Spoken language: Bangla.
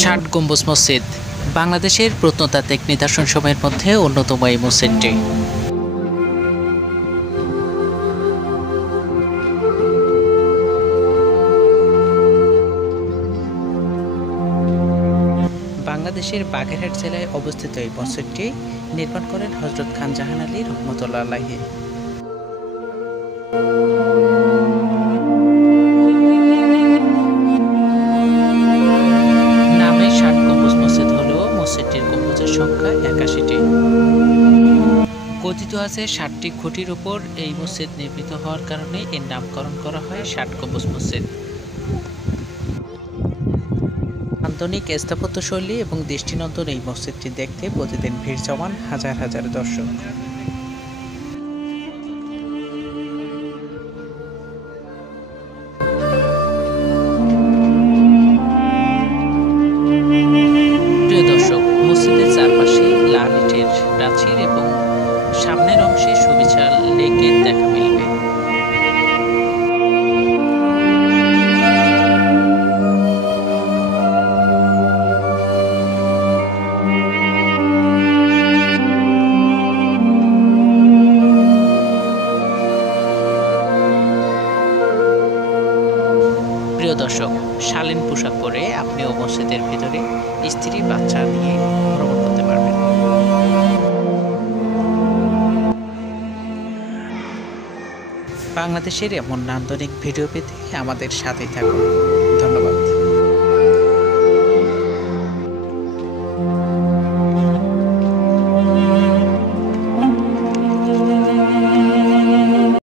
ষাট গম্বুজ মসজিদ বাংলাদেশের প্রত্নতাত্ত্বিক নিদর্শনসমূহের মধ্যে অন্যতম এই মসজিদটি। বাংলাদেশের বাগেরহাট জেলায় অবস্থিত এই মসজিদটি নির্মাণ করেন হযরত খান জাহান আলী রহমতুল্লাহ আলাইহি। নামে ষাট গম্বুজ মসজিদ হলেও মসজিদটির গম্বুজের সংখ্যা ৮১টি। কথিত আছে ৬০টি খুঁটির উপর এই মসজিদ নির্মিত হওয়ার কারণে এর নামকরণ করা হয় ষাট গম্বুজ মসজিদ। নান্দনিক স্থাপত্যশৈলী এবং দৃষ্টিনন্দন এই মসজিদটি দেখতে প্রতিদিন ভিড় জমান হাজার হাজার দর্শক। প্রিয় দর্শক, মসজিদের চারপাশে লাল ইটের প্রাচীর এবং সামনের অংশে সুবিশাল লেকের দেখা মিলবে। প্রিয় দর্শক, শালীন পোশাক পরে আপনিও মসজিদের ভিতরে স্ত্রী বাচ্চা নিয়ে ভ্রমণ করতে পারবেন। বাংলাদেশের এমন নান্দনিক ভিডিও পেতে আমাদের সাথেই থাকুন।